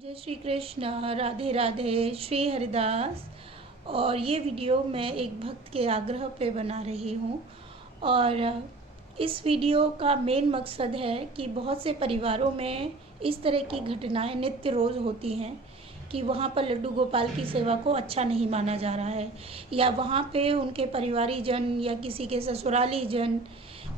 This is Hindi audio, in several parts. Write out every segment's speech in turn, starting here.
जय श्री कृष्ण। राधे राधे। श्री हरिदास। और ये वीडियो मैं एक भक्त के आग्रह पे बना रही हूँ। और इस वीडियो का मेन मकसद है कि बहुत से परिवारों में इस तरह की घटनाएं नित्य रोज़ होती हैं कि वहाँ पर लड्डू गोपाल की सेवा को अच्छा नहीं माना जा रहा है, या वहाँ पे उनके परिवारी जन या किसी के ससुराली जन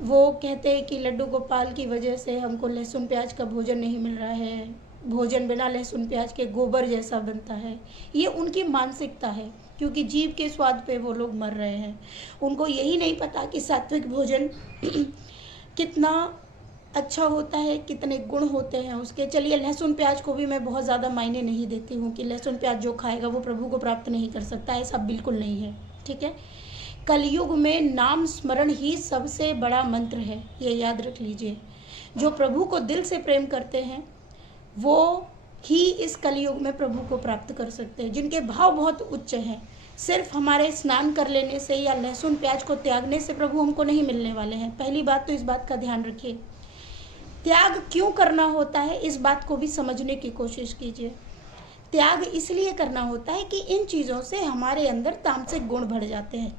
वो कहते हैं कि लड्डू गोपाल की वजह से हमको लहसुन प्याज का भोजन नहीं मिल रहा है, भोजन बिना लहसुन प्याज के गोबर जैसा बनता है। ये उनकी मानसिकता है, क्योंकि जीव के स्वाद पे वो लोग मर रहे हैं। उनको यही नहीं पता कि सात्विक भोजन कितना अच्छा होता है, कितने गुण होते हैं उसके। चलिए, लहसुन प्याज को भी मैं बहुत ज़्यादा मायने नहीं देती हूँ कि लहसुन प्याज जो खाएगा वो प्रभु को प्राप्त नहीं कर सकता, ऐसा बिल्कुल नहीं है। ठीक है, कलयुग में नाम स्मरण ही सबसे बड़ा मंत्र है, ये याद रख लीजिए। जो प्रभु को दिल से प्रेम करते हैं वो ही इस कलयुग में प्रभु को प्राप्त कर सकते हैं। जिनके भाव बहुत उच्च हैं, सिर्फ हमारे स्नान कर लेने से या लहसुन प्याज को त्यागने से प्रभु हमको नहीं मिलने वाले हैं। पहली बात तो इस बात का ध्यान रखिए। त्याग क्यों करना होता है, इस बात को भी समझने की कोशिश कीजिए। त्याग इसलिए करना होता है कि इन चीज़ों से हमारे अंदर तामसिक गुण बढ़ जाते हैं।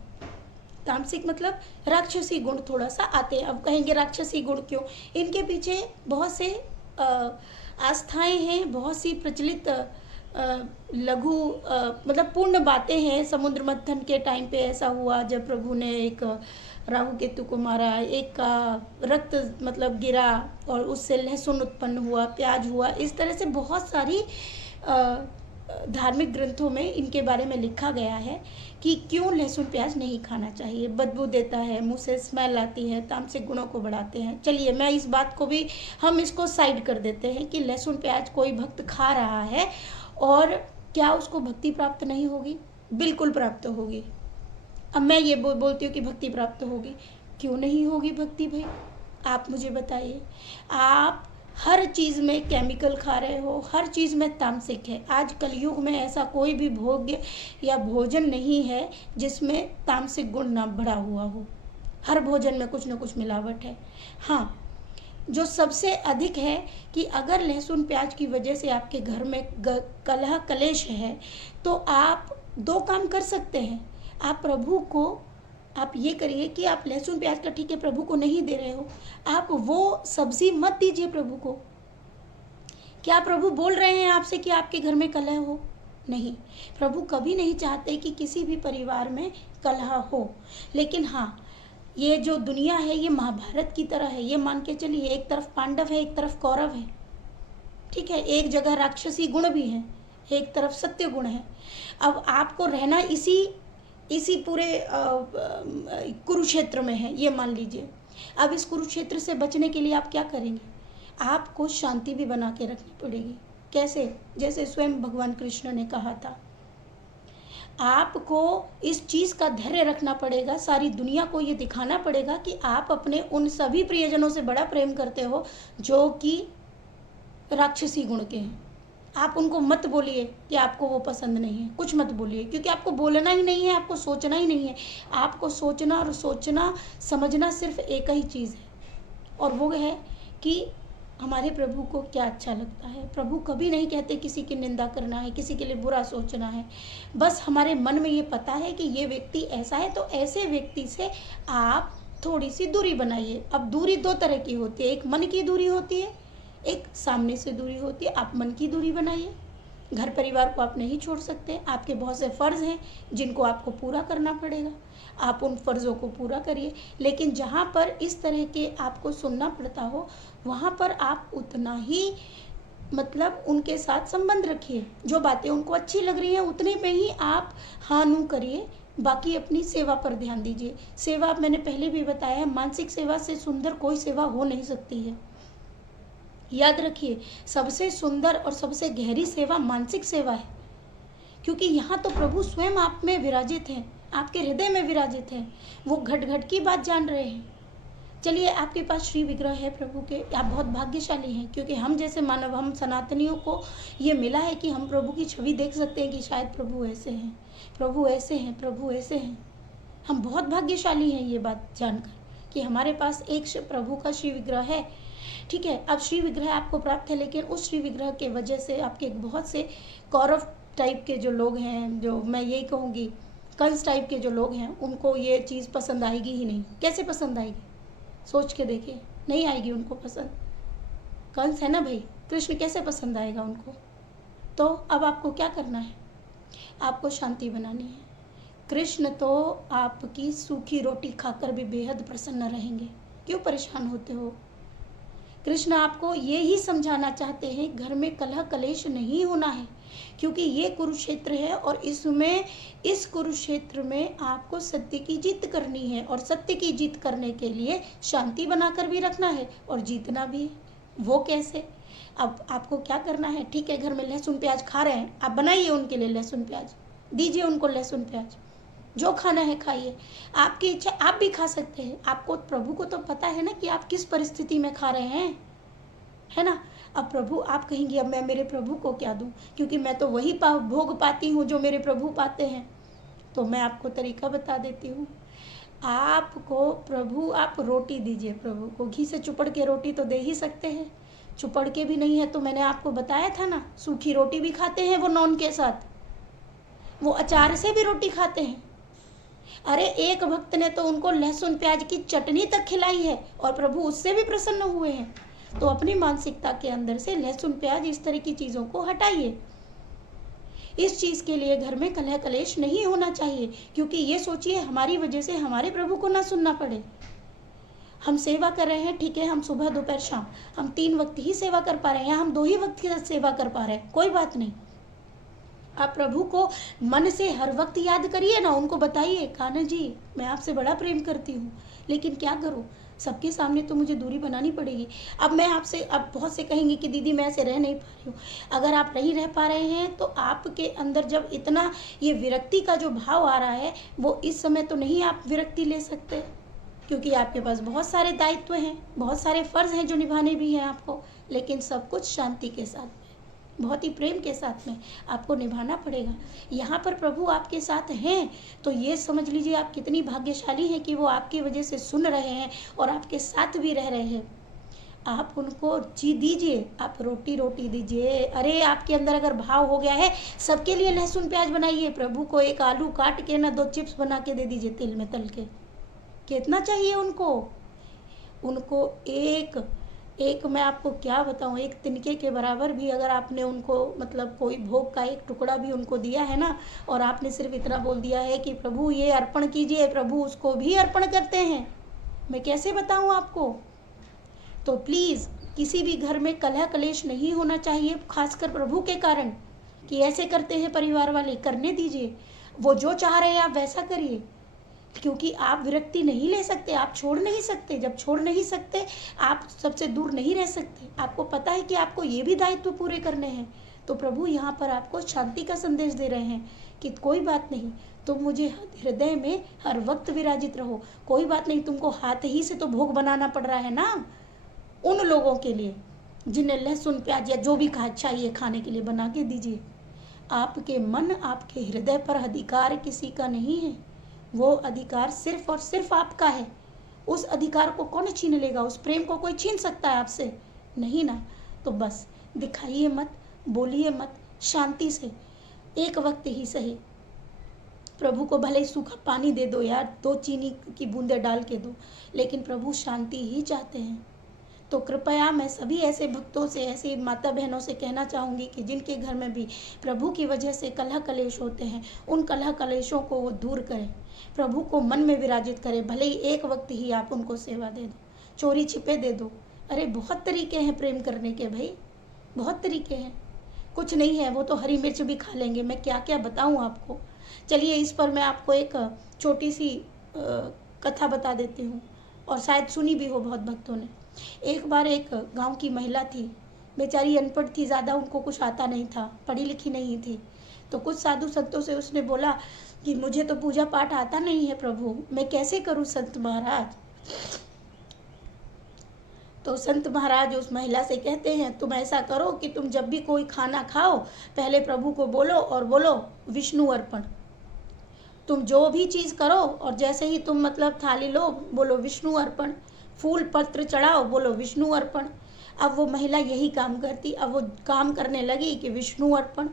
तामसिक मतलब राक्षसी गुण थोड़ा सा आते हैं। अब कहेंगे राक्षसी गुण क्यों? इनके पीछे बहुत से आस्थाएं हैं, बहुत सी प्रचलित लघु मतलब पूर्ण बातें हैं। समुद्र मंथन के टाइम पे ऐसा हुआ जब प्रभु ने एक राहु केतु को मारा, एक का रक्त मतलब गिरा और उससे लहसुन उत्पन्न हुआ, प्याज हुआ। इस तरह से बहुत सारी धार्मिक ग्रंथों में इनके बारे में लिखा गया है कि क्यों लहसुन प्याज नहीं खाना चाहिए। बदबू देता है, मुंह से स्मेल आती है, तामसिक गुणों को बढ़ाते हैं। चलिए, मैं इस बात को भी हम इसको साइड कर देते हैं कि लहसुन प्याज कोई भक्त खा रहा है और क्या उसको भक्ति प्राप्त नहीं होगी? बिल्कुल प्राप्त होगी। अब मैं ये बोलती हूँ कि भक्ति प्राप्त होगी, क्यों नहीं होगी भक्ति भाई? आप मुझे बताइए। आप हर चीज़ में केमिकल खा रहे हो, हर चीज़ में तामसिक है। आज कलयुग में ऐसा कोई भी भोग्य या भोजन नहीं है जिसमें तामसिक गुण ना बढ़ा हुआ हो। हर भोजन में कुछ न कुछ मिलावट है। हाँ, जो सबसे अधिक है कि अगर लहसुन प्याज की वजह से आपके घर में कलह कलेश है तो आप दो काम कर सकते हैं। आप प्रभु को आप ये करिए कि आप लहसुन प्याज का ठीक है प्रभु को नहीं दे रहे हो, आप वो सब्जी मत दीजिए प्रभु को। क्या प्रभु बोल रहे हैं आपसे कि आपके घर में कलह हो? नहीं, प्रभु कभी नहीं चाहते कि किसी भी परिवार में कलह हो। लेकिन हाँ, ये जो दुनिया है ये महाभारत की तरह है। ये मान के चलिए, एक तरफ पांडव है, एक तरफ कौरव है। ठीक है, एक जगह राक्षसी गुण भी हैं, एक तरफ सत्य गुण है। अब आपको रहना इसी पूरे कुरुक्षेत्र में है, ये मान लीजिए। अब इस कुरुक्षेत्र से बचने के लिए आप क्या करेंगे? आपको शांति भी बना के रखनी पड़ेगी। कैसे? जैसे स्वयं भगवान कृष्ण ने कहा था, आपको इस चीज़ का धैर्य रखना पड़ेगा, सारी दुनिया को ये दिखाना पड़ेगा कि आप अपने उन सभी प्रियजनों से बड़ा प्रेम करते हो जो कि राक्षसी गुण के हैं। आप उनको मत बोलिए कि आपको वो पसंद नहीं है, कुछ मत बोलिए, क्योंकि आपको बोलना ही नहीं है, आपको सोचना ही नहीं है। आपको सोचना और सोचना समझना सिर्फ एक ही चीज़ है, और वो है कि हमारे प्रभु को क्या अच्छा लगता है। प्रभु कभी नहीं कहते किसी की निंदा करना है, किसी के लिए बुरा सोचना है। बस हमारे मन में ये पता है कि ये व्यक्ति ऐसा है, तो ऐसे व्यक्ति से आप थोड़ी सी दूरी बनाइए। अब दूरी दो तरह की होती है, एक मन की दूरी होती है, एक सामने से दूरी होती है। आप मन की दूरी बनाइए। घर परिवार को आप नहीं छोड़ सकते, आपके बहुत से फ़र्ज़ हैं जिनको आपको पूरा करना पड़ेगा, आप उन फ़र्ज़ों को पूरा करिए। लेकिन जहाँ पर इस तरह के आपको सुनना पड़ता हो, वहाँ पर आप उतना ही मतलब उनके साथ संबंध रखिए। जो बातें उनको अच्छी लग रही हैं उतने में ही आप हाँ नू करिए, बाकी अपनी सेवा पर ध्यान दीजिए। सेवा, मैंने पहले भी बताया है, मानसिक सेवा से सुंदर कोई सेवा हो नहीं सकती है। याद रखिए, सबसे सुंदर और सबसे गहरी सेवा मानसिक सेवा है, क्योंकि यहाँ तो प्रभु स्वयं आप में विराजित हैं, आपके हृदय में विराजित हैं। वो घट घट की बात जान रहे हैं। चलिए, आपके पास श्री विग्रह है प्रभु के, आप बहुत भाग्यशाली हैं, क्योंकि हम जैसे मानव, हम सनातनियों को ये मिला है कि हम प्रभु की छवि देख सकते हैं कि शायद प्रभु ऐसे हैं, प्रभु ऐसे हैं, प्रभु ऐसे हैं। हम बहुत भाग्यशाली हैं ये बात जानकर कि हमारे पास एक प्रभु का श्री विग्रह है। ठीक है। अब श्री विग्रह आपको प्राप्त है, लेकिन उस श्री विग्रह के वजह से आपके बहुत से कौरव टाइप के जो लोग हैं, जो मैं यही कहूँगी कंस टाइप के जो लोग हैं, उनको ये चीज़ पसंद आएगी ही नहीं। कैसे पसंद आएगी? सोच के देखिए, नहीं आएगी उनको पसंद। कंस है ना भाई, कृष्ण कैसे पसंद आएगा उनको? तो अब आपको क्या करना है? आपको शांति बनानी है। कृष्ण तो आपकी सूखी रोटी खाकर भी बेहद प्रसन्न रहेंगे। क्यों परेशान होते हो? कृष्ण आपको ये ही समझाना चाहते हैं, घर में कलह कलेश नहीं होना है, क्योंकि ये कुरुक्षेत्र है और इस कुरुक्षेत्र में आपको सत्य की जीत करनी है, और सत्य की जीत करने के लिए शांति बनाकर भी रखना है और जीतना भी है। वो कैसे? अब आपको क्या करना है? ठीक है, घर में लहसुन प्याज खा रहे हैं, आप बनाइए उनके लिए लहसुन प्याज, दीजिए उनको लहसुन प्याज, जो खाना है खाइए, आपकी इच्छा, आप भी खा सकते हैं। आपको, प्रभु को तो पता है ना कि आप किस परिस्थिति में खा रहे हैं, है ना। अब प्रभु, आप कहेंगे अब मैं मेरे प्रभु को क्या दूं, क्योंकि मैं तो वही भोग पाती हूँ जो मेरे प्रभु पाते हैं। तो मैं आपको तरीका बता देती हूँ। आपको प्रभु, आप रोटी दीजिए प्रभु को, घी से चुपड़ के रोटी तो दे ही सकते हैं। चुपड़ के भी नहीं है तो मैंने आपको बताया था ना, सूखी रोटी भी खाते हैं वो नॉन के साथ, वो अचार से भी रोटी खाते हैं। अरे एक भक्त ने तो उनको लहसुन प्याज की चटनी तक खिलाई है और प्रभु उससे भी प्रसन्न हुए हैं। तो अपनी मानसिकता के अंदर से लहसुन प्याज इस तरह की चीज़ों को हटाइए। इस चीज़ के लिए घर में कलह कलेश नहीं होना चाहिए, क्योंकि ये सोचिए हमारी वजह से हमारे प्रभु को ना सुनना पड़े। हम सेवा कर रहे हैं, ठीक है, हम सुबह दोपहर शाम हम 3 वक्त ही सेवा कर पा रहे हैं, या हम 2 ही वक्त की सेवा कर पा रहे हैं, कोई बात नहीं। आप प्रभु को मन से हर वक्त याद करिए ना, उनको बताइए कान्हा जी मैं आपसे बड़ा प्रेम करती हूँ, लेकिन क्या करूँ, सबके सामने तो मुझे दूरी बनानी पड़ेगी। अब मैं आपसे, अब बहुत से कहेंगे कि दीदी मैं ऐसे रह नहीं पा रही हूँ। अगर आप नहीं रह पा रहे हैं तो आपके अंदर जब इतना ये विरक्ति का जो भाव आ रहा है, वो इस समय तो नहीं आप विरक्ति ले सकते, क्योंकि आपके पास बहुत सारे दायित्व हैं, बहुत सारे फर्ज हैं जो निभाने भी हैं आपको, लेकिन सब कुछ शांति के साथ में, बहुत ही प्रेम के साथ में आपको निभाना पड़ेगा। यहाँ पर प्रभु आपके साथ हैं तो ये समझ लीजिए आप कितनी भाग्यशाली हैं कि वो आपकी वजह से सुन रहे हैं और आपके साथ भी रह रहे हैं। आप उनको जी दीजिए, आप रोटी दीजिए। अरे आपके अंदर अगर भाव हो गया है, सबके लिए लहसुन प्याज बनाइए, प्रभु को एक आलू काट के ना 2 चिप्स बना के दे दीजिए तेल में तल के। कितना चाहिए उनको एक मैं आपको क्या बताऊं, एक तिनके के बराबर भी अगर आपने उनको, मतलब कोई भोग का एक टुकड़ा भी उनको दिया है ना, और आपने सिर्फ इतना बोल दिया है कि प्रभु ये अर्पण कीजिए, प्रभु उसको भी अर्पण करते हैं। मैं कैसे बताऊं आपको? तो प्लीज़ किसी भी घर में कलह कलेश नहीं होना चाहिए, खासकर प्रभु के कारण, कि ऐसे करते हैं परिवार वाले, करने दीजिए। वो जो चाह रहे हैं आप वैसा करिए, क्योंकि आप विरक्ति नहीं ले सकते, आप छोड़ नहीं सकते। जब छोड़ नहीं सकते, आप सबसे दूर नहीं रह सकते। आपको पता है कि आपको ये भी दायित्व पूरे करने हैं। तो प्रभु यहाँ पर आपको शांति का संदेश दे रहे हैं कि कोई बात नहीं, तुम मुझे हृदय में हर वक्त विराजित रहो। कोई बात नहीं, तुमको हाथ ही से तो भोग बनाना पड़ रहा है ना उन लोगों के लिए जिन्हें लहसुन प्याज या जो भी चाहिए खाने के लिए, बना के दीजिए। आपके मन, आपके हृदय पर अधिकार किसी का नहीं है, वो अधिकार सिर्फ और सिर्फ आपका है। उस अधिकार को कौन छीन लेगा? उस प्रेम को कोई छीन सकता है आपसे? नहीं ना। तो बस दिखाइए मत, बोलिए मत, शांति से एक वक्त ही सही प्रभु को भले ही सूखा पानी दे दो यार, 2 चीनी की बूंदे डाल के दो, लेकिन प्रभु शांति ही चाहते हैं। तो कृपया मैं सभी ऐसे भक्तों से, ऐसी माता बहनों से कहना चाहूँगी कि जिनके घर में भी प्रभु की वजह से कलह कलेश होते हैं, उन कलह कलेशों को वो दूर करें, प्रभु को मन में विराजित करें। भले ही एक वक्त ही आप उनको सेवा दे दो, चोरी छिपे दे दो। अरे बहुत तरीके हैं प्रेम करने के भाई, बहुत तरीके हैं, कुछ नहीं है। वो तो हरी मिर्च भी खा लेंगे, मैं क्या क्या बताऊँ आपको। चलिए इस पर मैं आपको एक छोटी सी कथा बता देती हूँ, और शायद सुनी भी हो बहुत भक्तों ने। एक बार एक गांव की महिला थी, बेचारी अनपढ़ थी, ज़्यादा उनको कुछ आता नहीं था, पढ़ी लिखी नहीं थी। तो कुछ साधु संतों से उसने बोला कि मुझे तो पूजा पाठ आता नहीं है प्रभु, मैं कैसे करूं संत महाराज। तो संत महाराज उस महिला से कहते हैं, तुम ऐसा करो कि तुम जब भी कोई खाना खाओ, पहले प्रभु को बोलो और बोलो विष्णु अर्पण। तुम जो भी चीज़ करो और जैसे ही तुम मतलब थाली लो, बोलो विष्णु अर्पण। फूल पत्र चढ़ाओ, बोलो विष्णु अर्पण। अब वो महिला यही काम करती। अब वो काम करने लगी कि विष्णु अर्पण,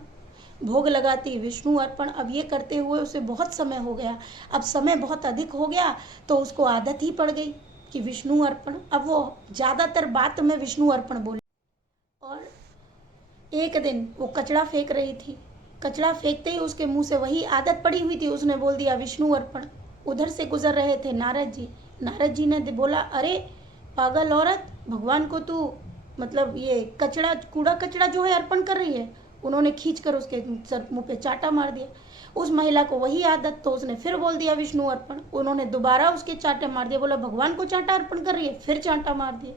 भोग लगाती, विष्णु अर्पण। अब ये करते हुए उसे बहुत समय हो गया। अब समय बहुत अधिक हो गया तो उसको आदत ही पड़ गई कि विष्णु अर्पण। अब वो ज़्यादातर बात में विष्णु अर्पण बोली। और एक दिन वो कचड़ा फेंक रही थी, कचड़ा फेंकते ही उसके मुंह से वही आदत पड़ी हुई थी, उसने बोल दिया विष्णु अर्पण। उधर से गुजर रहे थे नारद जी। नारद जी ने बोला, अरे पागल औरत, भगवान को तू मतलब ये कचड़ा, कूड़ा कचड़ा जो है अर्पण कर रही है। उन्होंने खींचकर उसके सर मुंह पे चाटा मार दिया। उस महिला को वही आदत, तो उसने फिर बोल दिया विष्णु अर्पण। उन्होंने दोबारा उसके चाटे मार दिया, बोला भगवान को चाटा अर्पण कर रही है, फिर चाटा मार दिया।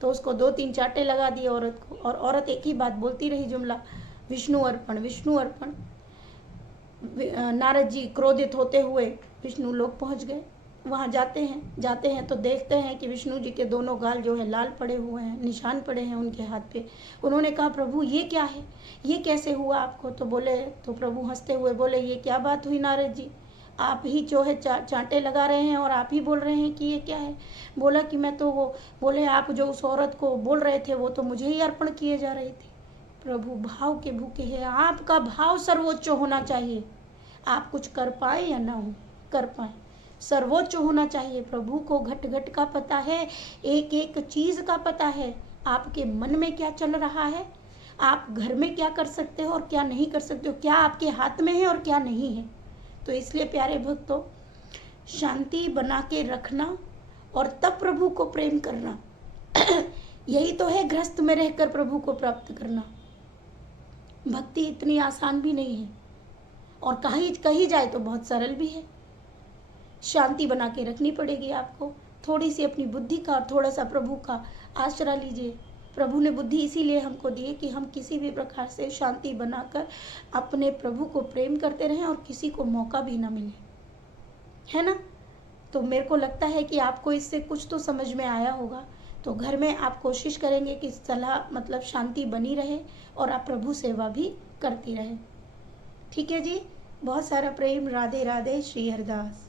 तो उसको 2-3 चाटे लगा दिए औरत को, और औरत एक ही बात बोलती रही, जुमला विष्णु अर्पण, विष्णु अर्पण। नारद जी क्रोधित होते हुए विष्णु लोक पहुंच गए। वहाँ जाते हैं तो देखते हैं कि विष्णु जी के दोनों गाल जो है लाल पड़े हुए हैं, निशान पड़े हैं उनके हाथ पे। उन्होंने कहा, प्रभु ये क्या है, ये कैसे हुआ आपको? तो प्रभु हंसते हुए बोले, ये क्या बात हुई नारद जी, आप ही जो है चांटे लगा रहे हैं और आप ही बोल रहे हैं कि ये क्या है। बोला कि मैं तो वो, बोले आप जो उस औरत को बोल रहे थे वो तो मुझे ही अर्पण किए जा रही थी। प्रभु भाव के भूखे हैं, आपका भाव सर्वोच्च होना चाहिए। आप कुछ कर पाए या ना हो, कर पाए, सर्वोच्च होना चाहिए। प्रभु को घट घट का पता है, एक एक चीज का पता है। आपके मन में क्या चल रहा है, आप घर में क्या कर सकते हो और क्या नहीं कर सकते हो, क्या आपके हाथ में है और क्या नहीं है। तो इसलिए प्यारे भक्तों, शांति बना के रखना और तब प्रभु को प्रेम करना यही तो है गृहस्थ में रहकर प्रभु को प्राप्त करना। भक्ति इतनी आसान भी नहीं है, और कही जाए तो बहुत सरल भी है। शांति बना के रखनी पड़ेगी आपको। थोड़ी सी अपनी बुद्धि का और थोड़ा सा प्रभु का आश्रय लीजिए। प्रभु ने बुद्धि इसीलिए हमको दी है कि हम किसी भी प्रकार से शांति बनाकर अपने प्रभु को प्रेम करते रहें और किसी को मौका भी ना मिले, है ना। तो मेरे को लगता है कि आपको इससे कुछ तो समझ में आया होगा। तो घर में आप कोशिश करेंगे कि सलाह मतलब शांति बनी रहे और आप प्रभु सेवा भी करती रहे। ठीक है जी, बहुत सारा प्रेम। राधे राधे। श्री हरिदास।